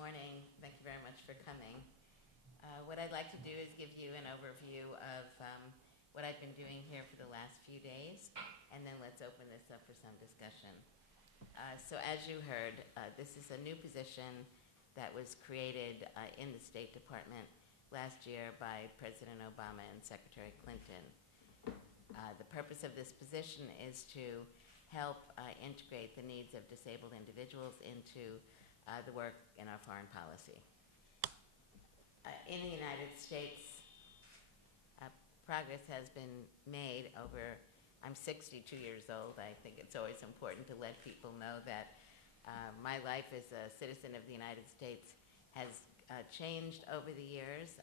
morning. Thank you very much for coming. What I'd like to do is give you an overview of what I've been doing here for the last few days, and then let's open this up for some discussion. So as you heard, this is a new position that was created in the State Department last year by President Obama and Secretary Clinton. The purpose of this position is to help integrate the needs of disabled individuals into the work in our foreign policy. In the United States, progress has been made over, I'm 62 years old. I think it's always important to let people know that my life as a citizen of the United States has changed over the years.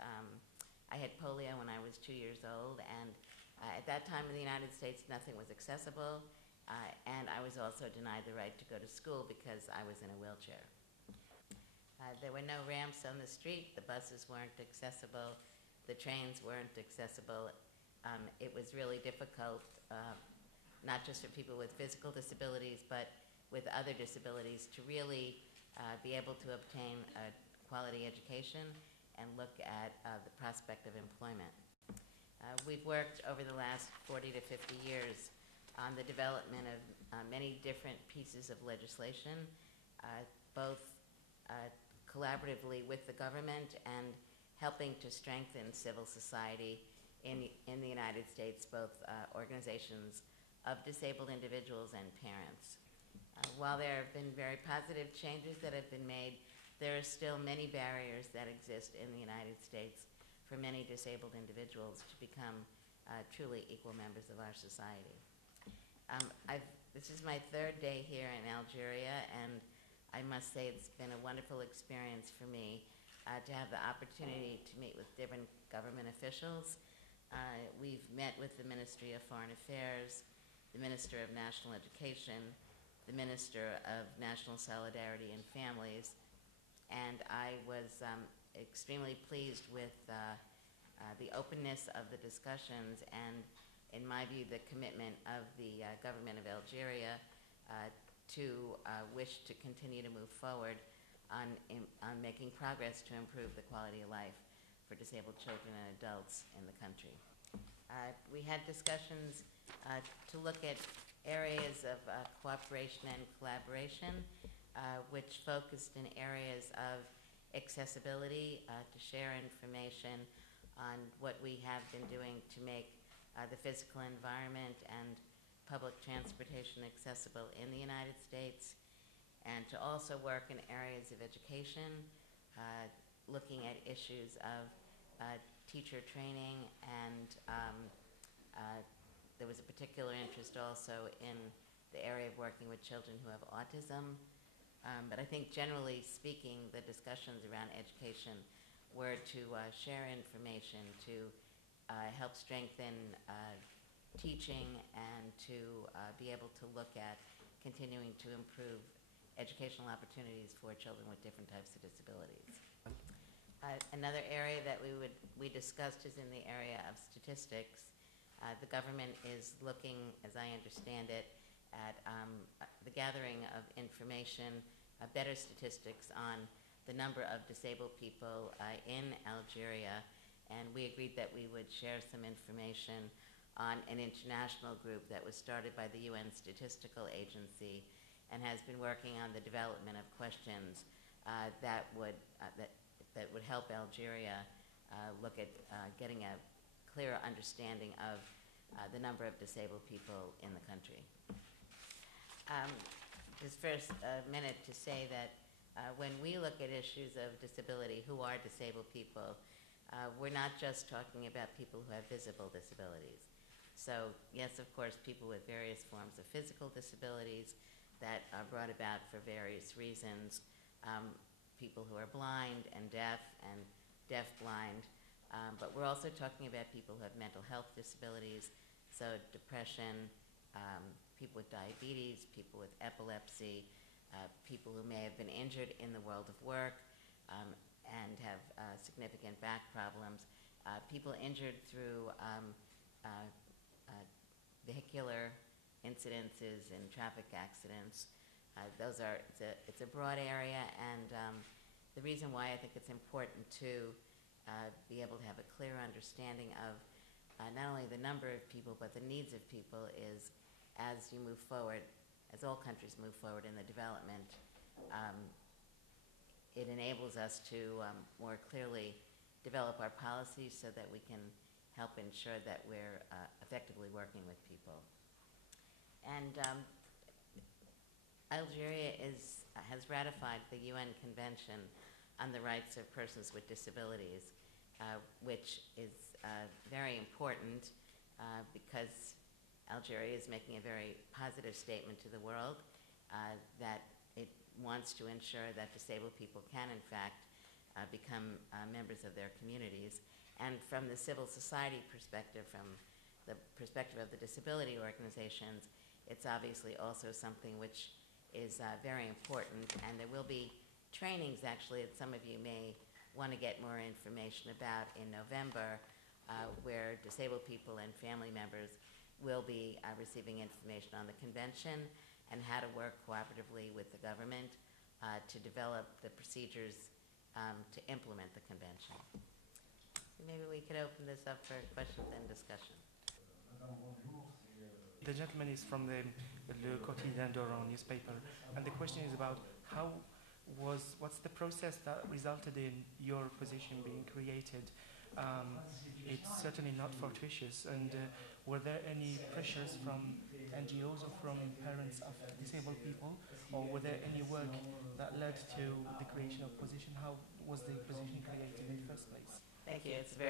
I had polio when I was 2 years old, and at that time in the United States, nothing was accessible, and I was also denied the right to go to school because I was in a wheelchair. There were no ramps on the street, the buses weren't accessible, the trains weren't accessible. It was really difficult, not just for people with physical disabilities, but with other disabilities, to really be able to obtain a quality education and look at the prospect of employment. We've worked over the last 40 to 50 years on the development of many different pieces of legislation, both collaboratively with the government and helping to strengthen civil society in the United States, both organizations of disabled individuals and parents. While there have been very positive changes that have been made, there are still many barriers that exist in the United States for many disabled individuals to become truly equal members of our society. This is my third day here in Algeria, and I must say it's been a wonderful experience for me to have the opportunity to meet with different government officials. We've met with the Ministry of Foreign Affairs, the Minister of National Education, the Minister of National Solidarity and Families, and I was extremely pleased with the openness of the discussions and, in my view, the commitment of the government of Algeria to wish to continue to move forward on making progress to improve the quality of life for disabled children and adults in the country. We had discussions to look at areas of cooperation and collaboration, which focused in areas of accessibility, to share information on what we have been doing to make the physical environment and public transportation accessible in the United States, and to also work in areas of education, looking at issues of teacher training, and there was a particular interest also in the area of working with children who have autism. But I think generally speaking, the discussions around education were to share information, to help strengthen teaching, and to be able to look at continuing to improve educational opportunities for children with different types of disabilities. Another area that we discussed is in the area of statistics. The government is looking, as I understand it, at the gathering of information, better statistics on the number of disabled people in Algeria, and we agreed that we would share some information on an international group that was started by the UN Statistical Agency and has been working on the development of questions that would help Algeria look at getting a clearer understanding of the number of disabled people in the country. Just first a minute to say that when we look at issues of disability, who are disabled people, we're not just talking about people who have visible disabilities. So yes, of course, people with various forms of physical disabilities that are brought about for various reasons, people who are blind and deaf-blind, but we're also talking about people who have mental health disabilities, so depression, people with diabetes, people with epilepsy, people who may have been injured in the world of work and have significant back problems, people injured through vehicular incidences and traffic accidents. It's a broad area, and the reason why I think it's important to be able to have a clear understanding of not only the number of people but the needs of people is, as you move forward, as all countries move forward in the development, it enables us to more clearly develop our policies so that we can help ensure that we're effectively working with people. And Algeria has ratified the UN Convention on the Rights of Persons with Disabilities, which is very important because Algeria is making a very positive statement to the world that it wants to ensure that disabled people can, in fact, become members of their communities. And from the civil society perspective, from the perspective of the disability organizations, it's obviously also something which is very important. And there will be trainings, actually, that some of you may want to get more information about in November, where disabled people and family members will be receiving information on the convention and how to work cooperatively with the government to develop the procedures to implement the convention. So maybe we could open this up for questions and discussion. The gentleman is from the Le Quotidien Darna newspaper, and the question is about what's the process that resulted in your position being created? It's certainly not fortuitous, and were there any pressures from NGOs or from parents of disabled people, or were there any work that led to the creation of position? How was the position created in the first place? Thank you. It's a very